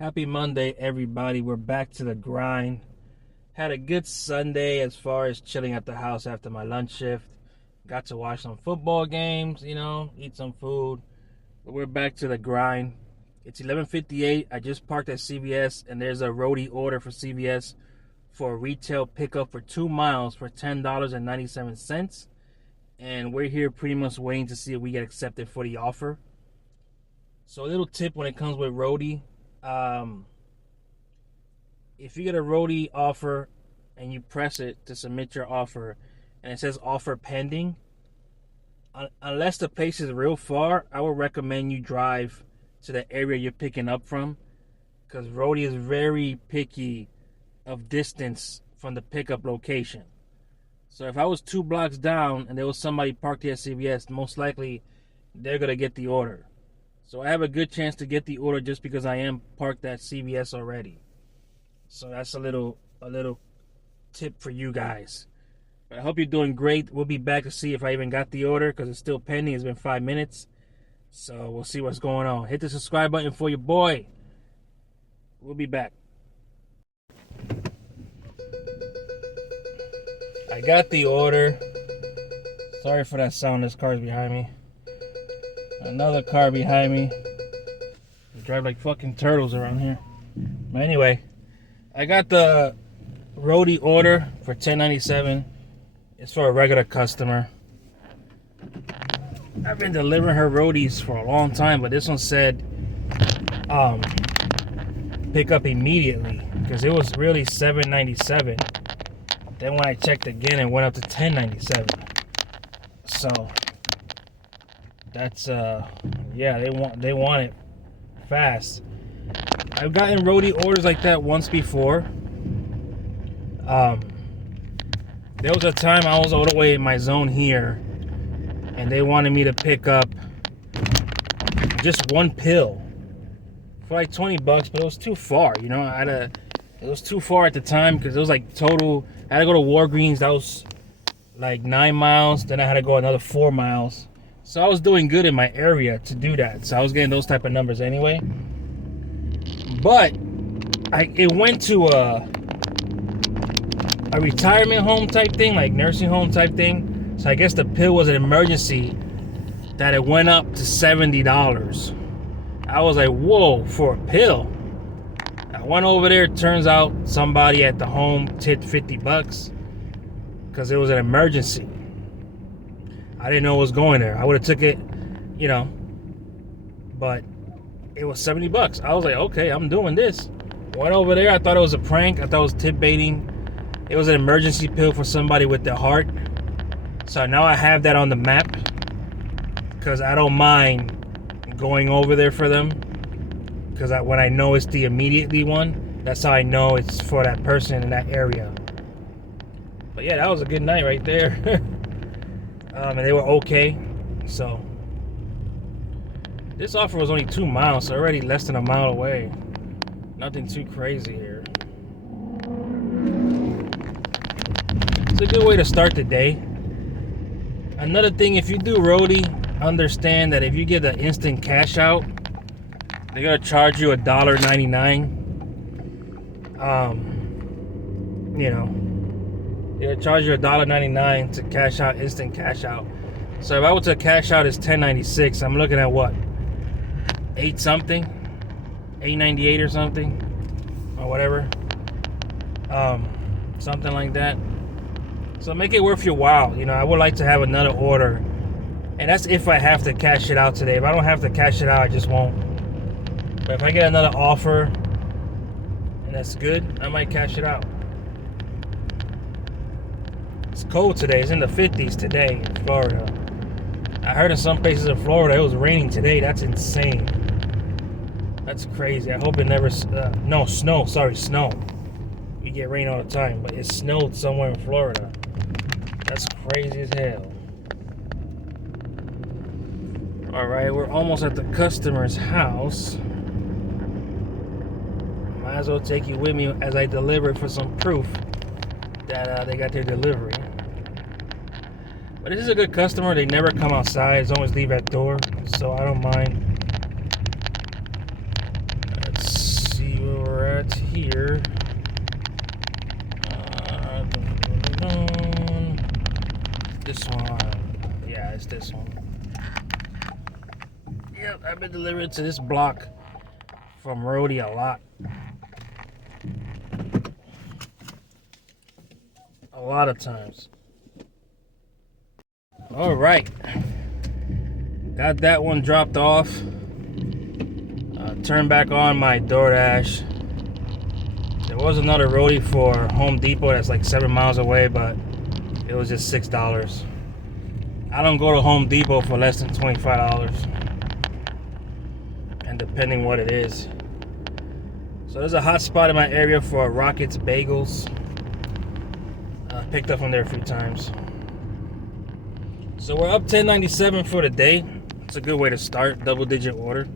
Happy Monday, everybody. We're back to the grind. Had a good Sunday as far as chilling at the house after my lunch shift. Got to watch some football games, eat some food. But we're back to the grind. It's 11:58. I just parked at CVS, and there's a roadie order for CVS for a retail pickup for 2 miles for $10.97. And we're here pretty much waiting to see if we get accepted for the offer. So a little tip when it comes with roadie. If you get a roadie offer and you press it to submit your offer and it says offer pending, unless the place is real far, I would recommend you drive to the area you're picking up from, because roadie is very picky of distance from the pickup location. So if I was 2 blocks down and there was somebody parked here at CVS, most likely they're going to get the order. So I have a good chance to get the order just because I am parked at CVS already. So that's a little tip for you guys. But I hope you're doing great. We'll be back to see if I even got the order because it's still pending. It's been 5 minutes. So we'll see what's going on. Hit the subscribe button for your boy. We'll be back. I got the order. Sorry for that sound. This car's behind me. Another car behind me. We drive like fucking turtles around here. But anyway, I got the roadie order for $10.97. It's for a regular customer. I've been delivering her roadies for a long time, but this one said pick up immediately because it was really $7.97. Then when I checked again, it went up to $10.97. So that's yeah, they want it fast. I've gotten roadie orders like that once before. There was a time I was all the way in my zone here, and they wanted me to pick up just one pill for like $20, but it was too far. It was too far at the time because it was like total. I had to go to Walgreens. That was like 9 miles. Then I had to go another 4 miles. So I was doing good in my area to do that. So I was getting those type of numbers anyway. But it went to a retirement home type thing, like nursing home type thing. So I guess the pill was an emergency that it went up to $70. I was like, whoa, for a pill. I went over there. Turns out somebody at the home tipped $50 because it was an emergency. I didn't know it was going there. I would have took it, but it was $70. I was like, okay, I'm doing this. Went over there. I thought it was a prank. I thought it was tip baiting. It was an emergency pill for somebody with their heart. So now I have that on the map because I don't mind going over there for them. Because when I know it's the immediately one, that's how I know it's for that person in that area. But yeah, that was a good night right there. And they were okay. So this offer was only 2 miles, so already less than a mile away. Nothing too crazy here. It's a good way to start the day. Another thing, if you do roadie, understand that if you get the instant cash out, they're gonna charge you $1.99. They'll charge you $1.99 to cash out, instant cash out. So if I were to cash out, it's $10.96. I'm looking at what? 8 something, $8.98 or something, or whatever. Something like that. So make it worth your while. I would like to have another order, and that's if I have to cash it out today. If I don't have to cash it out, I just won't. But if I get another offer and that's good, I might cash it out. It's cold today. It's in the 50s today in Florida. I heard in some places in Florida it was raining today. That's insane. That's crazy. I hope it never... no, snow. Sorry, snow. We get rain all the time, but it snowed somewhere in Florida. That's crazy as hell. Alright, we're almost at the customer's house. Might as well take you with me as I deliver for some proof that they got their delivery. But this is a good customer. They never come outside. It's always leave at door, so I don't mind. Let's see. this one? Yeah, it's this one. Yep, I've been delivered to this block from Rhodey a lot. A lot of times. All right. Got that one dropped off. Turned back on my DoorDash. There was another Rhodey for Home Depot that's like 7 miles away, but it was just $6. I don't go to Home Depot for less than $25. And depending what it is. So there's a hot spot in my area for Rockets Bagels. Picked up from there a few times. So we're up $10.97 for the day. It's a good way to start. Double-digit order.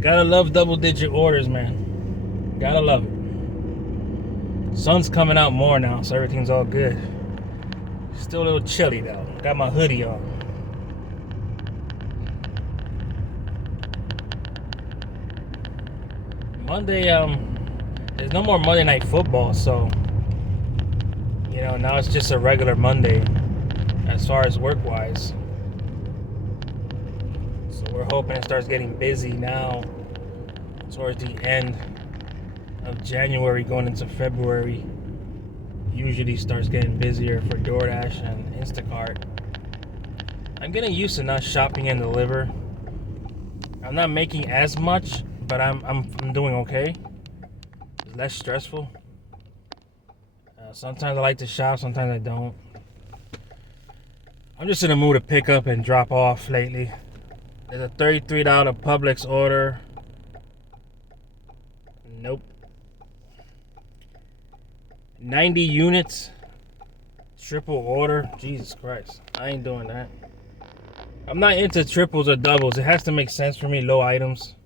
Gotta love double-digit orders, man. Gotta love it. Sun's coming out more now, so everything's all good. Still a little chilly though. Got my hoodie on. Monday, there's no more Monday Night Football, so you know, now it's just a regular Monday as far as work-wise. So we're hoping it starts getting busy now towards the end of January going into February. Usually starts getting busier for DoorDash and Instacart. I'm getting used to not shopping and deliver. I'm not making as much, but I'm doing okay. It's less stressful. Sometimes I like to shop, sometimes I don't. I'm just in the mood to pick up and drop off lately. There's a $33 Publix order. Nope. 90 units. Triple order. Jesus Christ. I ain't doing that. I'm not into triples or doubles. It has to make sense for me, low items.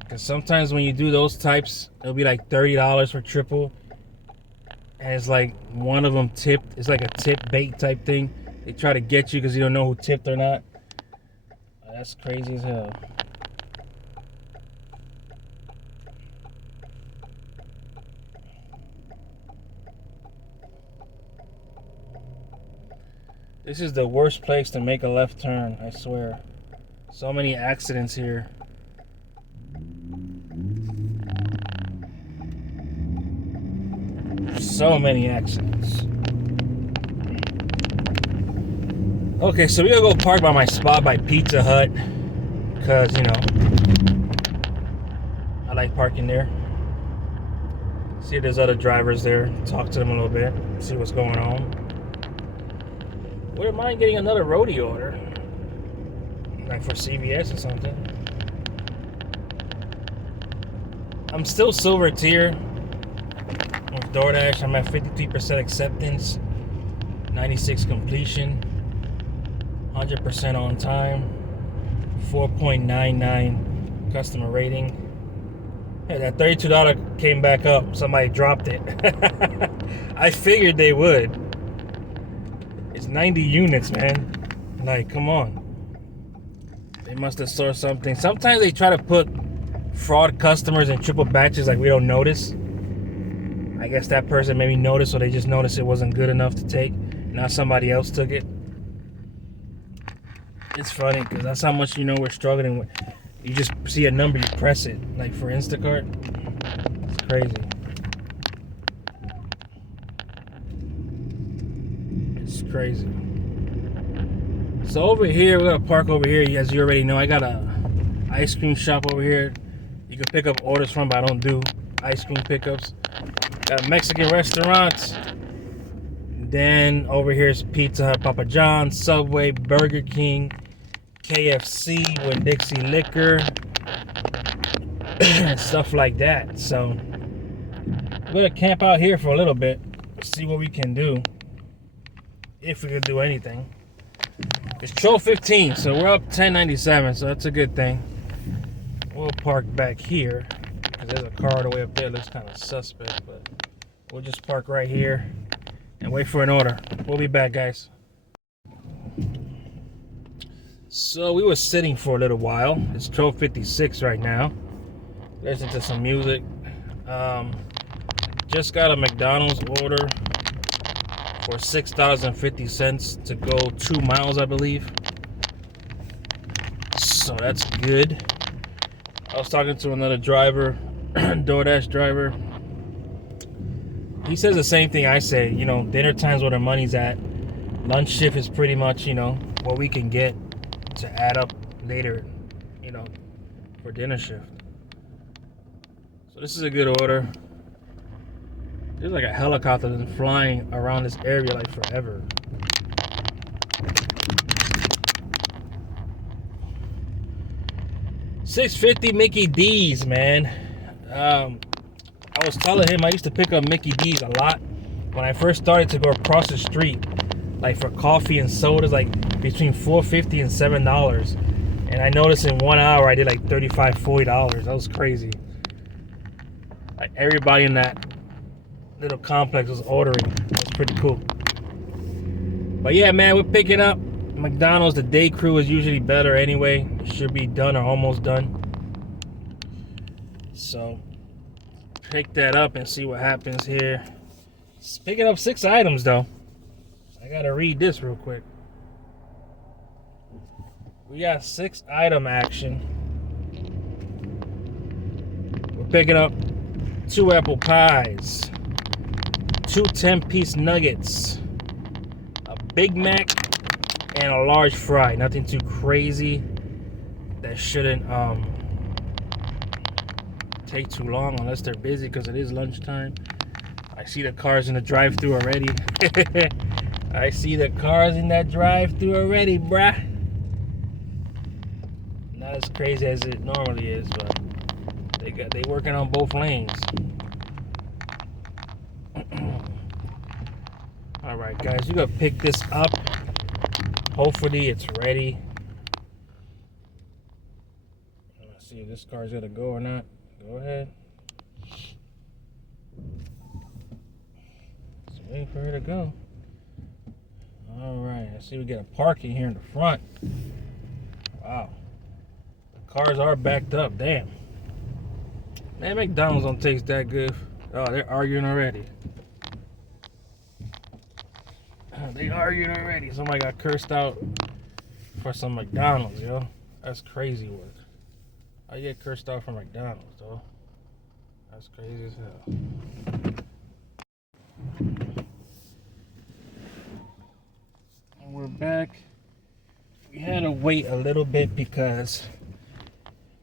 Because sometimes when you do those types, it'll be like $30 for triple. And it's like one of them tipped. It's like a tip bait type thing. They try to get you because you don't know who tipped or not. That's crazy as hell. This is the worst place to make a left turn, I swear. So many accidents here. So many accidents. Okay, so we gotta go park by my spot by Pizza Hut. Because, you know, I like parking there. See if there's other drivers there. Talk to them a little bit. See what's going on. Wouldn't mind getting another Rhodey order. Like for CVS or something. I'm still silver tier with DoorDash. I'm at 53% acceptance, 96 completion, 100% on time, 4.99 customer rating. Hey, that $32 came back up. Somebody dropped it. I figured they would. It's 90 units, man. Like, come on. They must have saw something. Sometimes they try to put fraud customers in triple batches like we don't notice. I guess that person maybe noticed, or they just noticed it wasn't good enough to take. Now somebody else took it. It's funny because that's how much you know we're struggling with. You just see a number, you press it. Like for Instacart. It's crazy. It's crazy. So over here, we're gonna park over here. As you already know, I got a ice cream shop over here. You can pick up orders from, but I don't do ice cream pickups. Got a Mexican restaurant. Then over here is Pizza Hut, Papa John's, Subway, Burger King, KFC, Winn-Dixie Liquor, stuff like that. So we're gonna camp out here for a little bit, see what we can do, if we can do anything. It's 12:15, so we're up 10.97, so that's a good thing. We'll park back here because there's a car all the way up there. Looks kind of suspect, but we'll just park right here and wait for an order. We'll be back, guys. So we were sitting for a little while. It's 12:56 right now. Listen to some music. Just got a McDonald's order for $6.50 to go 2 miles, I believe. So that's good. I was talking to another driver, DoorDash driver. He says the same thing I say. You know, dinner time's where the money's at. Lunch shift is pretty much, you know, what we can get to add up later, you know, for dinner shift. So this is a good order. There's like a helicopter that's flying around this area like forever. $6.50 Mickey D's, man. I was telling him I used to pick up Mickey D's a lot when I first started to go across the street, like for coffee and sodas, like between $4.50 and $7. And I noticed in 1 hour I did like $35, $40. That was crazy. Like everybody in that little complex was ordering. That's pretty cool. But yeah, man, we're picking up McDonald's. The day crew is usually better anyway. It should be done or almost done. So pick that up and see what happens here. It's picking up 6 items though. I gotta read this real quick. We got 6 item action. We're picking up 2 apple pies, 2 10-piece nuggets, a Big Mac, and a large fry. Nothing too crazy. That shouldn't take too long unless they're busy because it is lunchtime. I see the cars in the drive-thru already. I see the cars in that drive-thru already, bruh. Not as crazy as it normally is, but they working on both lanes. All right, guys, you gotta pick this up. Hopefully, it's ready. Let's see if this car's gonna go or not. Go ahead. Just waiting for her to go. All right, I see we got a parking here in the front. Wow. The cars are backed up. Damn. Man, McDonald's don't taste that good. Oh, they're arguing already. They arguing already. Somebody got cursed out for some McDonald's, yo. That's crazy work. I get cursed out for McDonald's, though. That's crazy as hell. And we're back. We had to wait a little bit because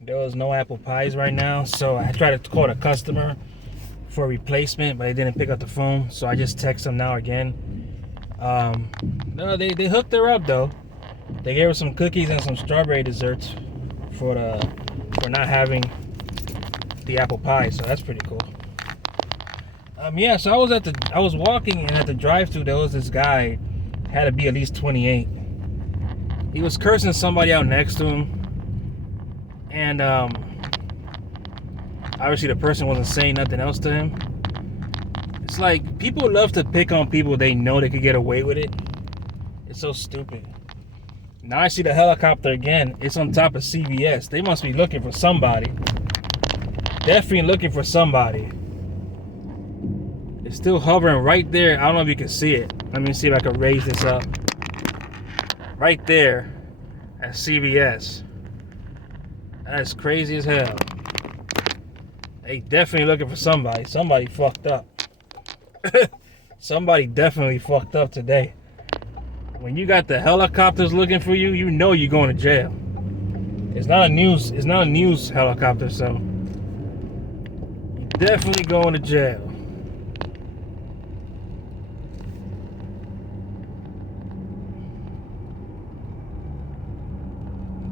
there was no apple pies right now. So I tried to call the customer for a replacement, but they didn't pick up the phone. So I just text them now again. No, they hooked her up though. They gave her some cookies and some strawberry desserts for not having the apple pie, so that's pretty cool. Yeah, so I was walking, and at the drive-thru there was this guy, had to be at least 28. He was cursing somebody out next to him, and obviously the person wasn't saying nothing else to him. It's like people love to pick on people they know they could get away with it. It's so stupid. Now I see the helicopter again. It's on top of CVS. They must be looking for somebody. Definitely looking for somebody. It's still hovering right there. I don't know if you can see it. Let me see if I can raise this up. Right there at CVS. That's crazy as hell. They definitely looking for somebody. Somebody fucked up. Somebody definitely fucked up today. When you got the helicopters looking for you, you know you're going to jail. It's not a news helicopter, so you're definitely going to jail.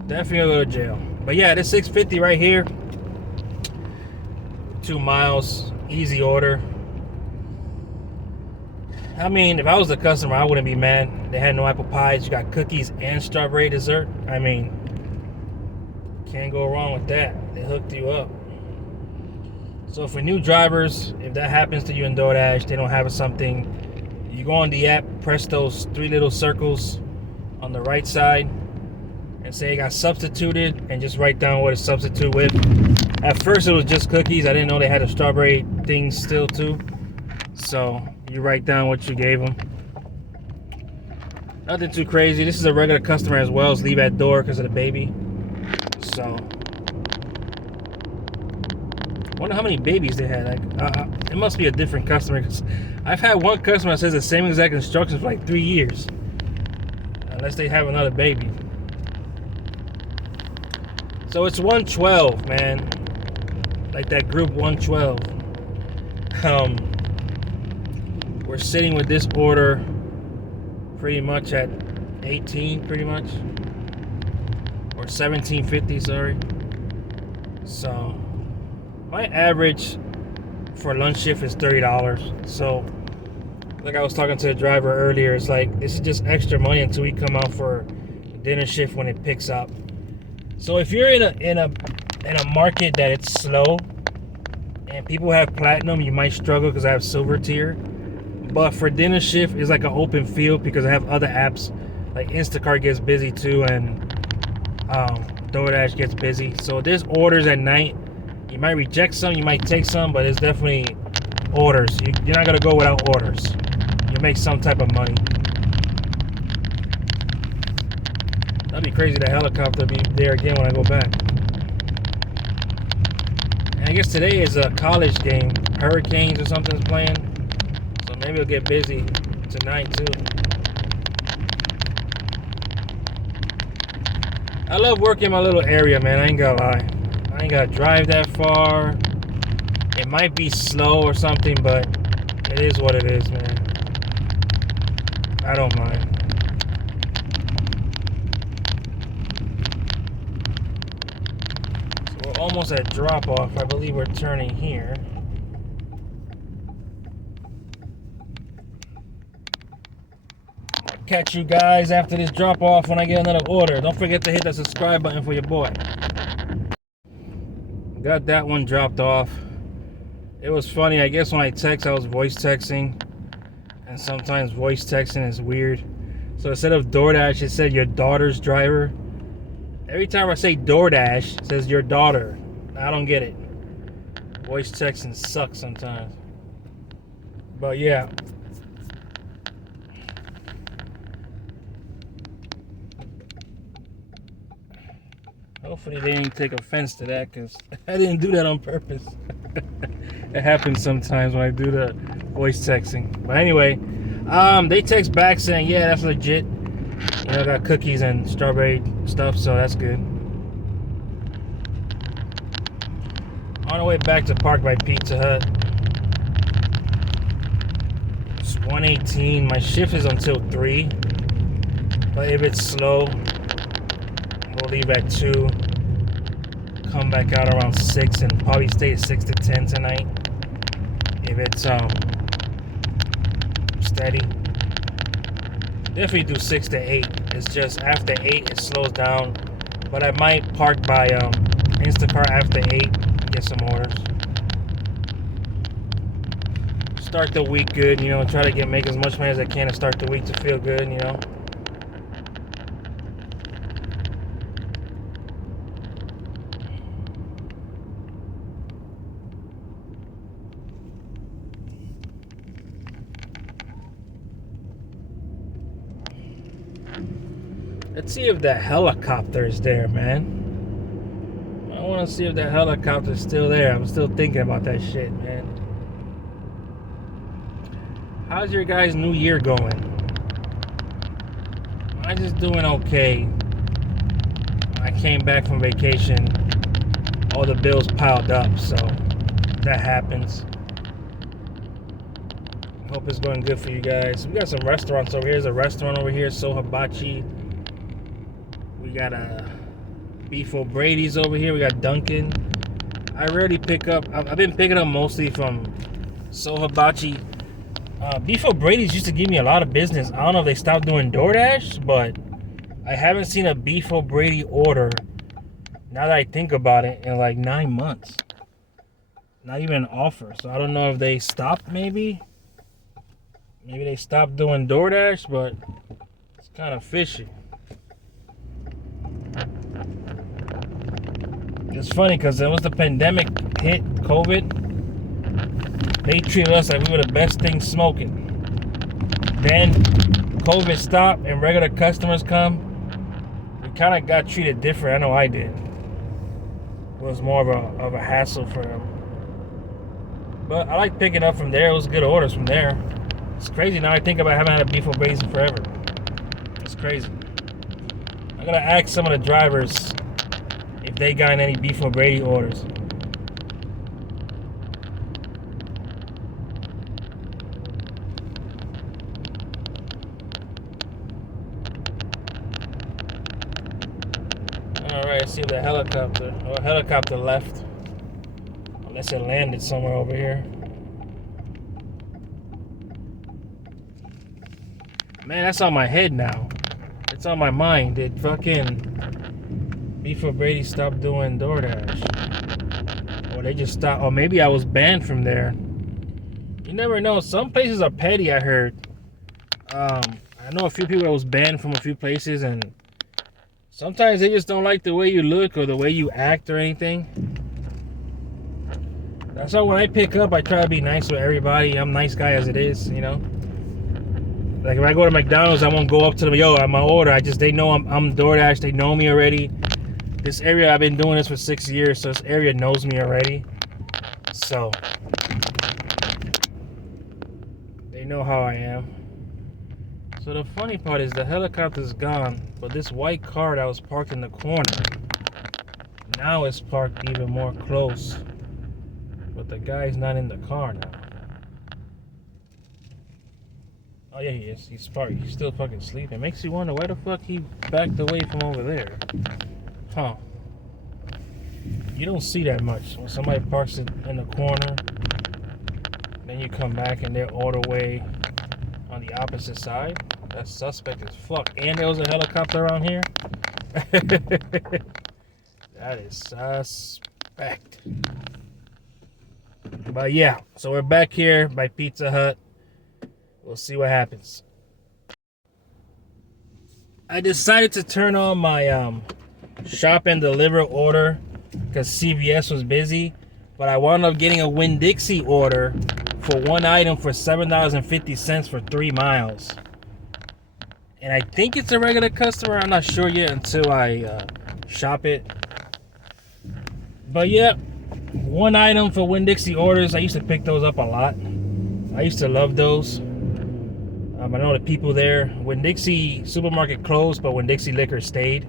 Definitely go to jail. But yeah, this $6.50 right here. 2 miles, easy order. I mean, if I was the customer, I wouldn't be mad. They had no apple pies. You got cookies and strawberry dessert. I mean, can't go wrong with that. They hooked you up. So for new drivers, if that happens to you in DoorDash, they don't have something, you go on the app, press those 3 little circles on the right side, and say it got substituted, and just write down what it's substituted with. At first, it was just cookies. I didn't know they had a strawberry thing still too. So you write down what you gave them. Nothing too crazy. This is a regular customer as well as leave at door because of the baby. So wonder how many babies they had. Like, it must be a different customer because I've had one customer that says the same exact instructions for like 3 years, unless they have another baby. So it's 112, man. Like that group 112. We're sitting with this order pretty much at 18, pretty much, or 17.50. Sorry. So my average for lunch shift is $30. So, like I was talking to the driver earlier, it's like this is just extra money until we come out for dinner shift when it picks up. So if you're in a market that it's slow and people have platinum, you might struggle because I have silver tier. But for dinner shift, it's like an open field because I have other apps like Instacart gets busy too, and DoorDash gets busy. So there's orders at night. You might reject some, you might take some, but it's definitely orders. You're not gonna go without orders. You make some type of money. That'd be crazy. The helicopter be there again when I go back. And I guess today is a college game. Hurricanes or something's playing. So maybe it'll get busy tonight too. I love working my little area, man. I ain't gonna lie. I ain't gotta drive that far. It might be slow or something, but it is what it is, man. I don't mind. So we're almost at drop off. I believe we're turning here. I'll catch you guys after this drop off when I get another order. Don't forget to hit that subscribe button for your boy. Got that one dropped off. It was funny. I guess when I text, I was voice texting. And sometimes voice texting is weird. So instead of DoorDash, it said your daughter's driver. Every time I say DoorDash, it says your daughter. I don't get it. Voice texting sucks sometimes. But yeah. Hopefully they didn't take offense to that because I didn't do that on purpose. It happens sometimes when I do the voice texting. But anyway, they text back saying, yeah, that's legit. You know, I got cookies and strawberry stuff, so that's good. On the way back to Park by Pizza Hut. It's 1:18. My shift is until 3. But if it's slow, we'll leave at 2. Come back out around 6 and probably stay at 6 to 10 tonight. If it's steady. Definitely do 6 to 8. It's just after 8 it slows down. But I might park by Instacart after 8, get some orders. Start the week good, you know, try to make as much money as I can to start the week to feel good, you know. Let's see if the helicopter is there, man. I want to see if the helicopter's still there. I'm still thinking about that shit, man. How's your guys' new year going? I'm just doing okay. I came back from vacation. All the bills piled up, so that happens. Hope it's going good for you guys. We got some restaurants over here. There's a restaurant over here, So Hibachi. We got a Beef O'Brady's over here. We got Dunkin'. I rarely pick up. I've been picking up mostly from So Hibachi. Beef O'Brady's used to give me a lot of business. I don't know if they stopped doing DoorDash, but I haven't seen a Beef O'Brady order, now that I think about it, in like 9 months. Not even an offer. So I don't know if they stopped, maybe. Maybe they stopped doing DoorDash, but it's kind of fishy. It's funny because once the pandemic hit, COVID, They treated us like we were the best thing smoking. Then COVID stopped and regular customers come. We kind of got treated different. I know I did. It was more of a hassle for them. But I like picking up from there. It was good orders from there. It's crazy now I think about having had a Beef O'Brady's in forever. It's crazy. I gotta ask some of the drivers if they got any Beef O'Brady orders. Alright, let's see if the helicopter left. Unless it landed somewhere over here. Man, that's on my head now. It's on my mind. Did fucking Beef O'Brady stop doing DoorDash? Or they just stopped. Or maybe I was banned from there. You never know. Some places are petty, I heard. I know a few people that was banned from a few places, and sometimes they just don't like the way you look or the way you act or anything. That's why when I pick up, I try to be nice with everybody. I'm a nice guy as it is, you know. Like if I go to McDonald's, I won't go up to them, yo, I'm my order. They know I'm DoorDash. They know me already. This area, I've been doing this for 6 years, so this area knows me already. So they know how I am. So the funny part is the helicopter's gone, but this white car that was parked in the corner, now it's parked even more close. But the guy's not in the car now. Oh yeah, he is. He's still fucking sleeping. Makes you wonder why the fuck he backed away from over there. Huh. You don't see that much. When somebody parks it in the corner, then you come back and they're all the way on the opposite side. That's suspect as fuck. And there was a helicopter around here. That is suspect. But yeah, so we're back here by Pizza Hut. We'll see what happens. I decided to turn on my shop and deliver order because CVS was busy, but I wound up getting a Winn-Dixie order for one item for $7.50 for 3 miles. And I think it's a regular customer. I'm not sure yet until I shop it. But yeah, one item for Winn-Dixie orders. I used to pick those up a lot. I used to love those. I know the people there. Winn-Dixie supermarket closed, but Winn-Dixie liquor stayed.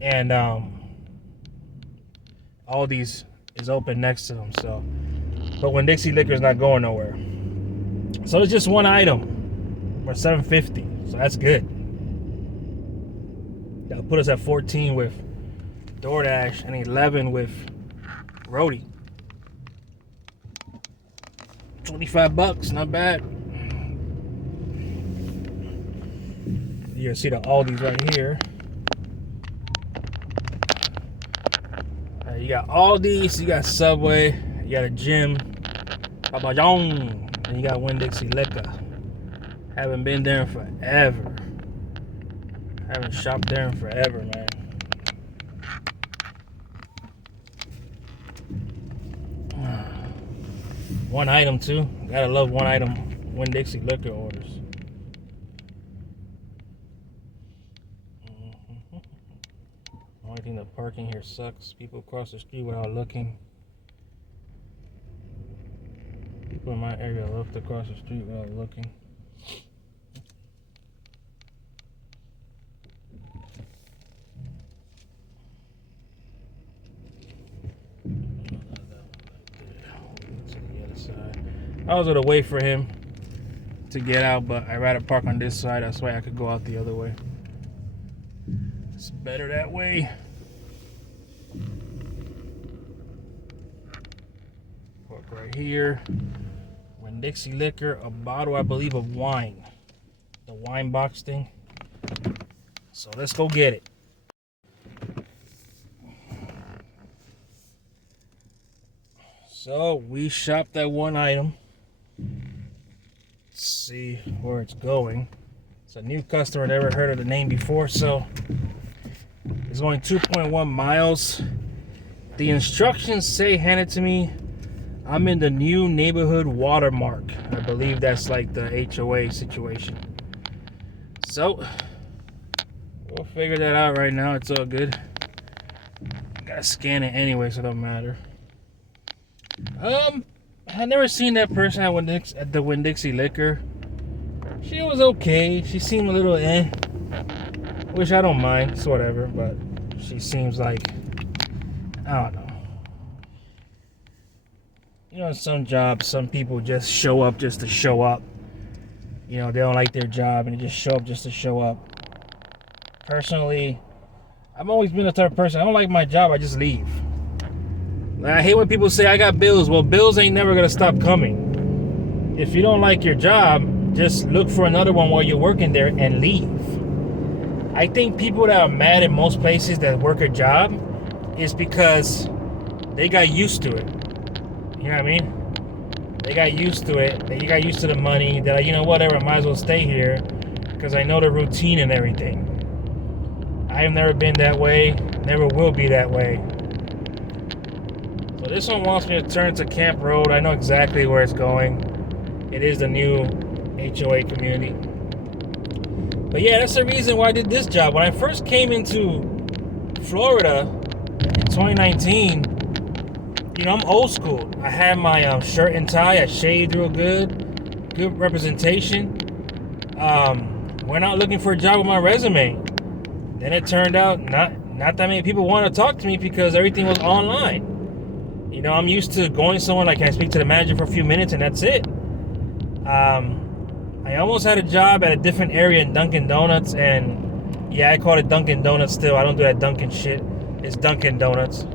And Aldi's is open next to them. So, but Winn-Dixie liquor is not going nowhere. So it's just one item for $7.50. So that's good. That'll put us at 14 with DoorDash and 11 with Roadie. $25, not bad. You can see the Aldi's right here. You got Aldi's, you got Subway, you got a gym, Papa John, and you got Winn-Dixie liquor. Haven't been there in forever. Haven't shopped there in forever, man. One item too. Gotta love one item Winn-Dixie liquor orders. Only thing, the parking here sucks. People cross the street without looking. People in my area love to cross the street without looking. I was gonna wait for him to get out, but I'd rather park on this side. That's why I could go out the other way. It's better that way. Park right here. Winn-Dixie liquor, a bottle, I believe, of wine. The wine box thing. So let's go get it. So we shopped that one item. Let's see where it's going. It's a new customer, never heard of the name before, so it's going 2.1 miles. The instructions say hand it to me I'm in the new neighborhood watermark. I believe that's like the HOA situation. So, we'll figure that out right now. It's all good. Gotta scan it anyway, so it don't matter. I never seen that person at the Winn-Dixie Liquor. She was okay. She seemed a little which I don't mind. It's whatever, but she seems like, I don't know. You know, some jobs, some people just show up just to show up. You know, they don't like their job and they just show up just to show up. Personally, I've always been the type of person, I don't like my job, I just leave. I hate when people say, I got bills. Well, bills ain't never gonna stop coming. If you don't like your job, just look for another one while you're working there and leave. I think people that are mad at most places that work a job is because they got used to it. You know what I mean? They got used to it. They got used to the money. They're like, you know, whatever, I might as well stay here because I know the routine and everything. I have never been that way, never will be that way. So this one wants me to turn to Camp Road. I know exactly where it's going. It is the new HOA community. But yeah, that's the reason why I did this job. When I first came into Florida in 2019, you know, I'm old school. I had my shirt and tie. I shaved real good. Good representation. Went out looking for a job with my resume. Then it turned out not that many people want to talk to me because everything was online. You know, I'm used to going somewhere like, can I speak to the manager for a few minutes and that's it. I almost had a job at a different area in Dunkin' Donuts, and yeah, I call it Dunkin' Donuts still. I don't do that Dunkin' shit. It's Dunkin' Donuts.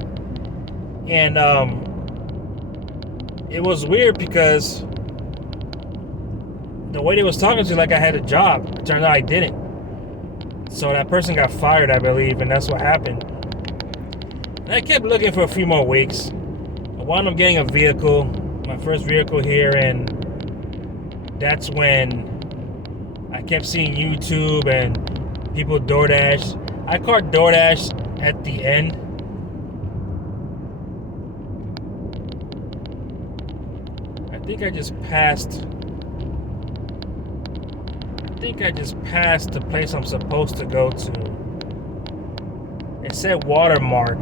And it was weird because the way they was talking to me like I had a job. It turned out I didn't. So that person got fired, I believe, and that's what happened. And I kept looking for a few more weeks. I wound up getting a vehicle, my first vehicle here, and that's when I kept seeing YouTube and people DoorDash. I caught DoorDash at the end. I think I just passed the place I'm supposed to go to. It said Watermark.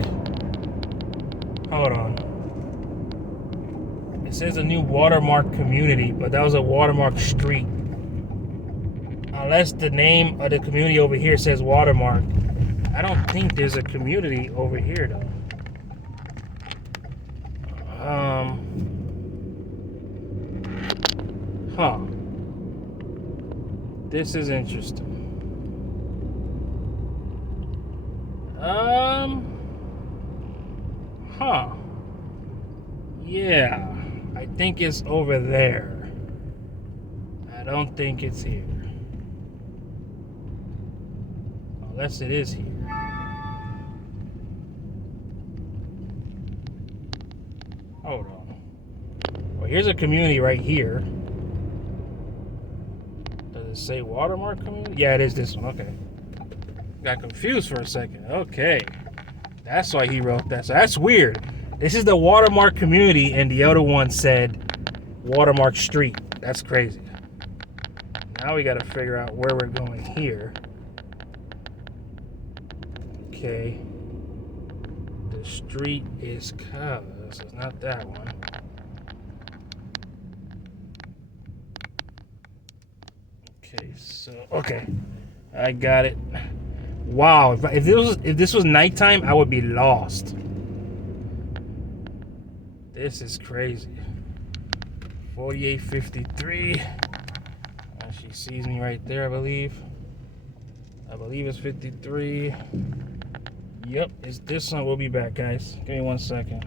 Hold on. It says a new Watermark community, but that was a Watermark street. Unless the name of the community over here says Watermark. I don't think there's a community over here though. This is interesting. Yeah. I think it's over there. I don't think it's here. Unless it is here. Hold on. Well, here's a community right here. Does it say Watermark community? Yeah, it is this one. Okay. Got confused for a second. Okay. That's why he wrote that. So that's weird. This is the Watermark community, and the other one said Watermark Street. That's crazy. Now we got to figure out where we're going here. Okay. The street is cuz. It's not that one. Okay, so okay. I got it. Wow, if this was nighttime, I would be lost. This is crazy. 4853. She sees me right there, I believe. I believe it's 53. Yep, it's this one. We'll be back, guys. Give me 1 second.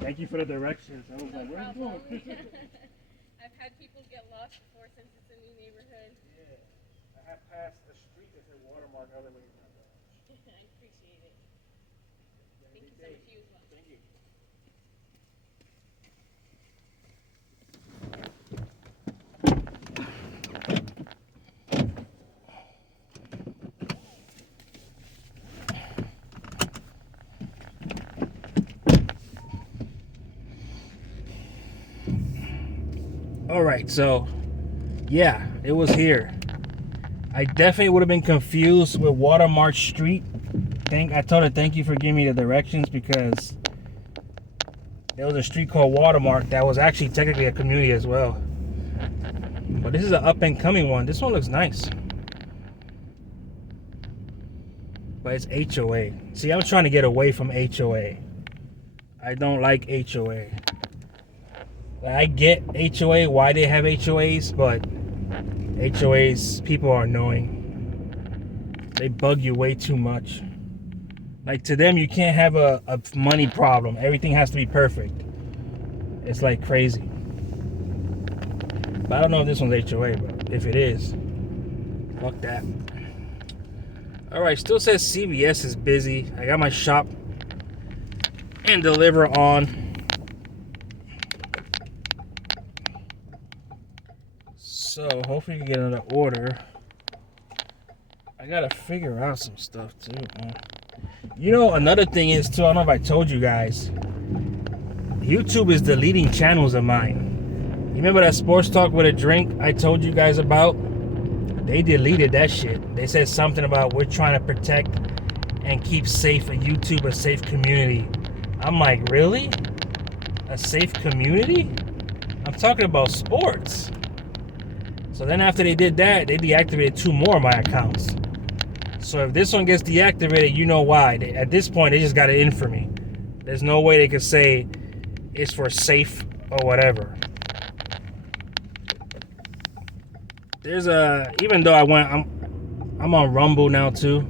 Thank you for the directions. I was like, where are you going? I've had people get lost before since it's a new neighborhood. Yeah. I have passed the street that said Watermark other way. I appreciate it. Thank you so much. You as well. Thank you. All right, so yeah, it was here. I definitely would have been confused with Watermark Street. I told her thank you for giving me the directions, because there was a street called Watermark that was actually technically a community as well. But this is an up and coming one. This one looks nice. But it's HOA. See, I'm trying to get away from HOA. I don't like HOA. I get HOA, why they have HOAs, but HOAs, people are annoying. They bug you way too much. Like, to them, you can't have a money problem. Everything has to be perfect. It's like crazy. But I don't know if this one's HOA, but if it is, fuck that. Alright, still says CVS is busy. I got my shop and deliver on. So hopefully you can get another order. I gotta figure out some stuff too, man. You know, another thing is too, I don't know if I told you guys, YouTube is deleting channels of mine. You remember that Sports Talk with a Drink I told you guys about? They deleted that shit. They said something about we're trying to protect and keep safe a YouTube, a safe community. I'm like, really? A safe community? I'm talking about sports. So then after they did that, they deactivated 2 more of my accounts. So if this one gets deactivated, you know why. At this point, they just got it in for me. There's no way they could say it's for safe or whatever. There's even though I'm on Rumble now too.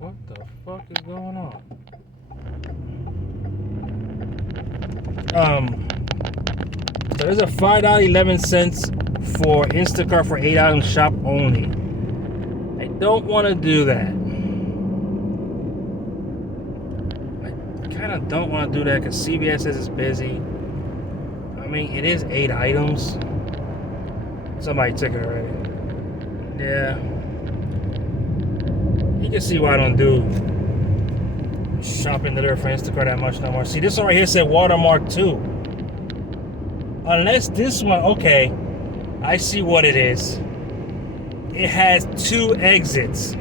What the fuck is going on? So there's a $5.11 for Instacart for 8 items shop only. I don't want to do that. I kind of don't want to do that because CVS says it's busy. I mean, it is 8 items. Somebody took it already. Yeah. You can see why I don't do shopping delivery for Instacart that much no more. See, this one right here said Watermark 2. Unless this one, okay, I see what it is. It has 2 exits.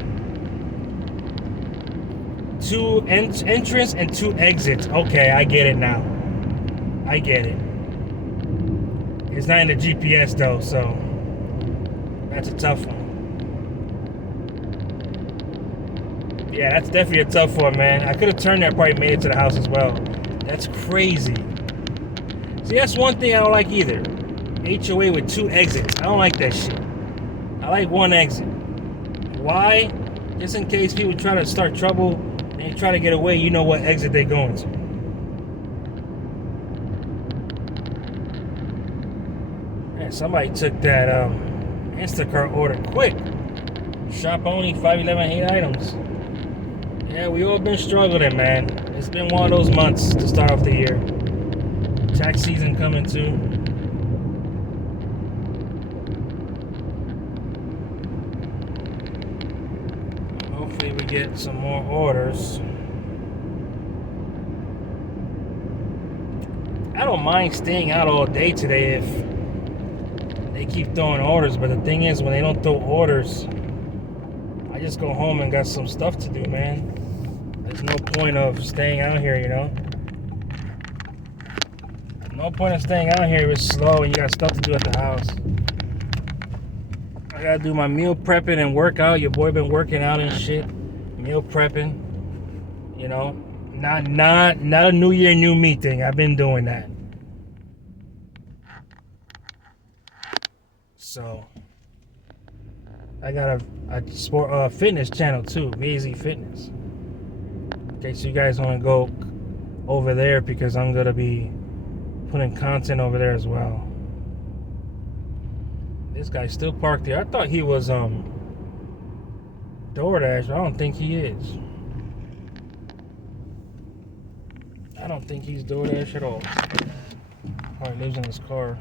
2 entrance and 2 exits. Okay, I get it now. I get it. It's not in the GPS though, so that's a tough one. Yeah, that's definitely a tough one, man. I could have turned there, probably made it to the house as well. That's crazy. See, that's one thing I don't like either. HOA with 2 exits. I don't like that shit. I like 1 exit. Why? Just in case people try to start trouble and they try to get away, you know what exit they're going to. Man, somebody took that Instacart order quick. Shop only, 511, 8 items. Yeah, we all been struggling, man. It's been one of those months to start off the year. Tax season coming too. Hopefully we get some more orders. I don't mind staying out all day today if they keep throwing orders, but the thing is, when they don't throw orders, I just go home and got some stuff to do, man. There's no point of staying out here, you know? No point of staying out here. It's slow and you got stuff to do at the house. I gotta do my meal prepping and workout. Your boy been working out and shit. Meal prepping. You know? Not a New Year, new me thing. I've been doing that. So I got a sport fitness channel too, VAZ Fitness. In case you guys want to go over there, because I'm gonna be putting content over there as well. This guy's still parked there. I thought he was DoorDash, but I don't think he is. I don't think he's DoorDash at all. Oh, he lives in his car.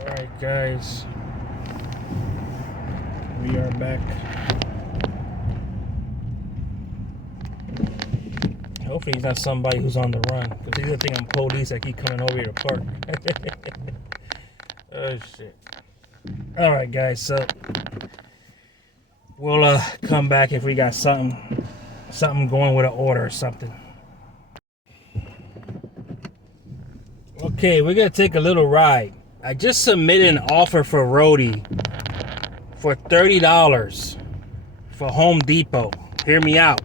Alright guys, we are back. Hopefully he's not somebody who's on the run. Because he's gonna think I'm police that keep coming over here to park. Oh, shit. Alright, guys. So, we'll come back if we got something going with an order or something. Okay, we're gonna take a little ride. I just submitted an offer for Roadie for $30 for Home Depot. Hear me out.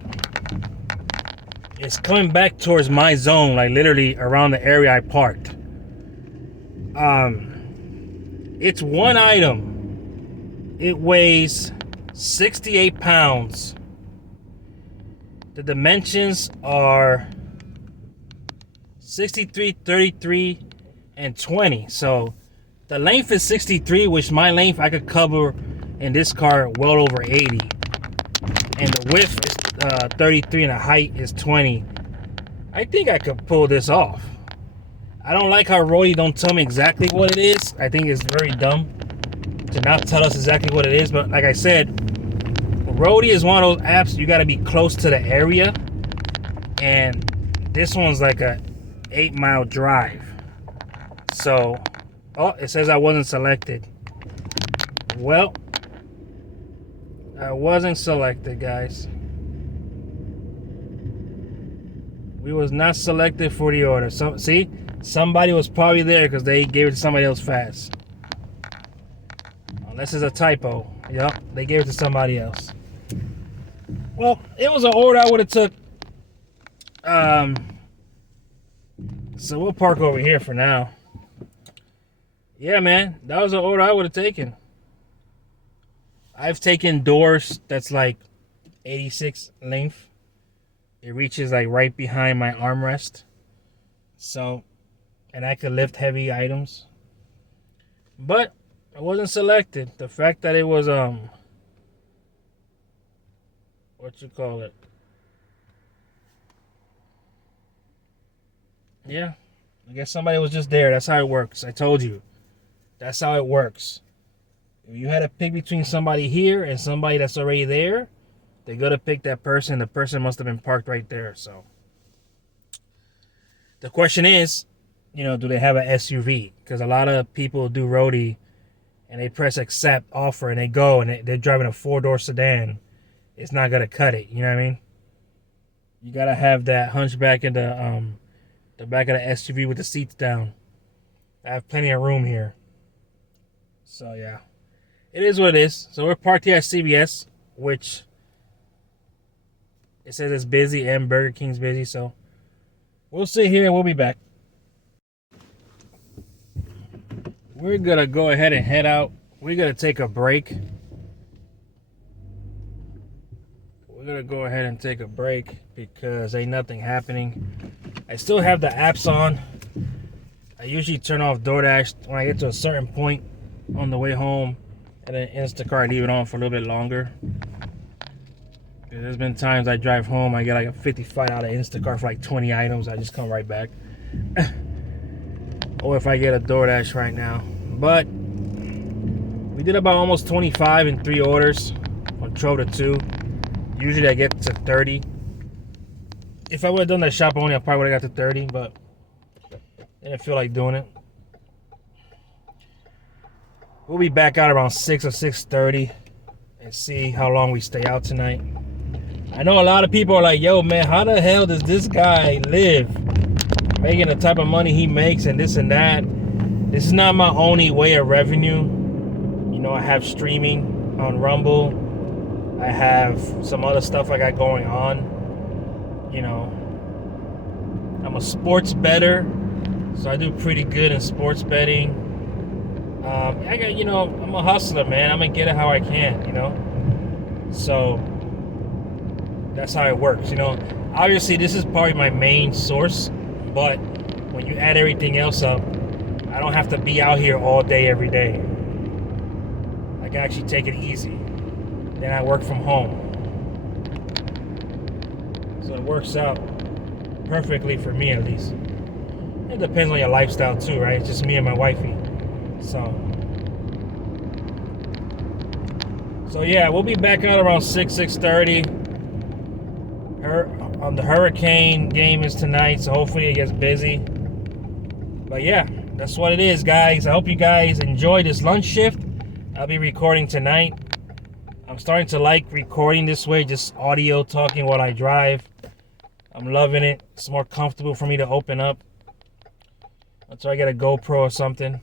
It's coming back towards my zone, like literally around the area I parked. It's one item. It weighs 68 pounds. The dimensions are 63, 33, and 20. So the length is 63, which my length I could cover in this car well over 80. And the width is 33 and the height is 20. I think I could pull this off. I don't like how Roadie don't tell me exactly what it is. I think it's very dumb to not tell us exactly what it is. But like I said, Roadie is one of those apps you got to be close to the area. And this one's like a 8-mile drive. So, oh, it says I wasn't selected. Well, I wasn't selected, guys. We was not selected for the order. So, see, somebody was probably there because they gave it to somebody else fast. Unless it's a typo. Yep, they gave it to somebody else. Well, it was an order I would have took. So we'll park over here for now. Yeah, man, that was an order I would have taken. I've taken doors that's like 86 length. It reaches like right behind my armrest. So, and I could lift heavy items. But I wasn't selected. The fact that it was what you call it? Yeah, I guess somebody was just there. That's how it works. I told you. That's how it works. If you had to pick between somebody here and somebody that's already there, they go to pick that person. The person must have been parked right there. So the question is, do they have an SUV? Because a lot of people do Roadie and they press accept offer and they go and they're driving a 4-door sedan. It's not gonna cut it. You know what I mean? You gotta have that hunchback in the back of the SUV with the seats down. I have plenty of room here. So yeah, it is what it is. So we're parked here at CVS, which it says it's busy and Burger King's busy. So we'll sit here and we'll be back. We're gonna go ahead and head out. We're gonna take a break. We're gonna go ahead and take a break because ain't nothing happening. I still have the apps on. I usually turn off DoorDash when I get to a certain point on the way home, and then Instacart leave it on for a little bit longer. There's been times I drive home, I get like a 55 out of Instacart for like 20 items. I just come right back. Or if I get a DoorDash right now. But we did about almost 25 in 3 orders from 12 to 2. Usually I get to 30. If I would have done that shop only, I probably would have got to 30, but I didn't feel like doing it. We'll be back out around 6 or 6:30 and see how long we stay out tonight. I know a lot of people are like, yo, man, how the hell does this guy live? Making the type of money he makes and this and that. This is not my only way of revenue. I have streaming on Rumble. I have some other stuff I got going on. I'm a sports bettor, so I do pretty good in sports betting. I'm a hustler, man. I'm gonna get it how I can, So that's how it works, Obviously, this is probably my main source, but when you add everything else up, I don't have to be out here all day, every day. I can actually take it easy. Then I work from home. So it works out perfectly for me, at least. It depends on your lifestyle too, right? It's just me and my wifey. So yeah, we'll be back out around 6:30. The Hurricane game is tonight, so hopefully it gets busy. But yeah, that's what it is, guys. I hope you guys enjoy this lunch shift. I'll be recording tonight. I'm starting to like recording this way, just audio talking while I drive. I'm loving it. It's more comfortable for me to open up. Until I get a GoPro or something.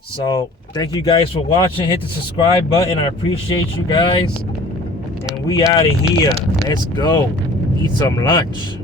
So, thank you guys for watching. Hit the subscribe button. I appreciate you guys. And we out of here. Let's go. Eat some lunch.